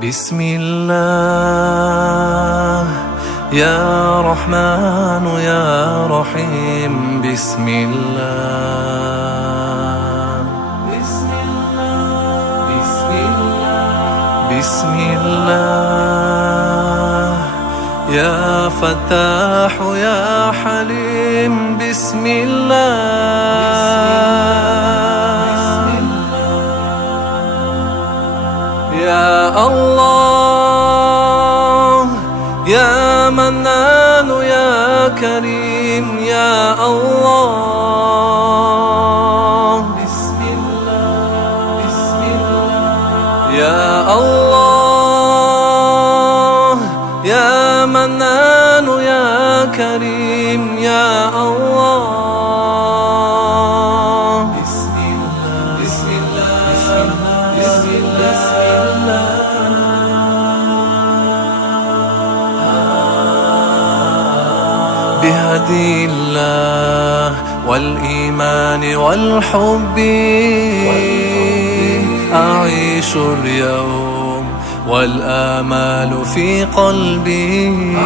بسم الله يا رحمن يا رحيم. بسم الله بسم الله بسم الله بسم الله يا فتاح يا حليم. بسم الله يا الله يا منان يا كريم يا الله. بسم الله بسم الله يا الله يا منان يا كريم يا الله. بسم الله بسم الله بسم الله بهدي الله والإيمان والحب أعيش اليوم والآمال في قلبي،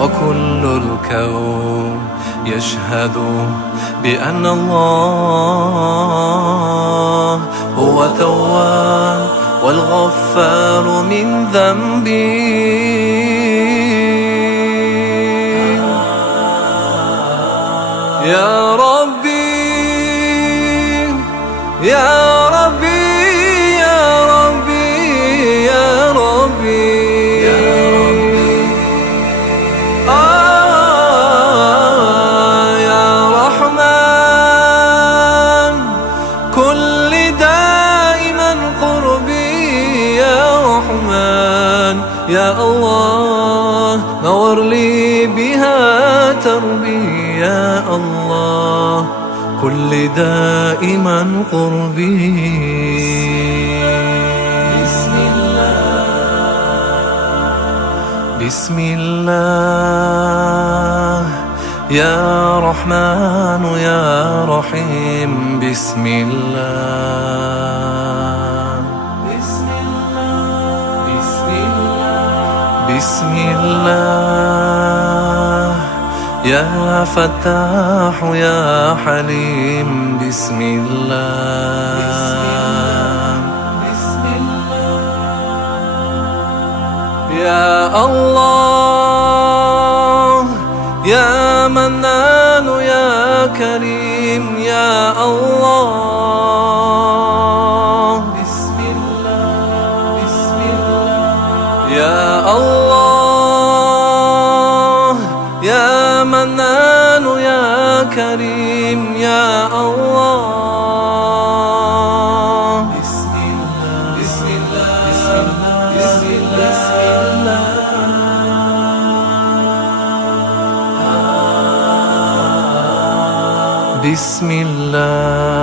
وكل الكون يشهد بأن الله هو تواب والغفار من ذنبي. يا ربي يا ربي يا ربي يا ربي يا رحمن كل دائما قربي يا رحمن يا الله نور لي بها تربي يا الله كل دائما قربي. بسم الله بسم الله يا رحمن يا رحيم. بسم الله بسم الله بسم الله بسم الله يا فتاح يا حليم. بسم الله بسم الله يا الله يا منان يا كريم يا الله. بسم الله بسم الله يا الله يا منان يا كريم يا الله. بسم الله بسم الله بسم الله بسم الله بسم الله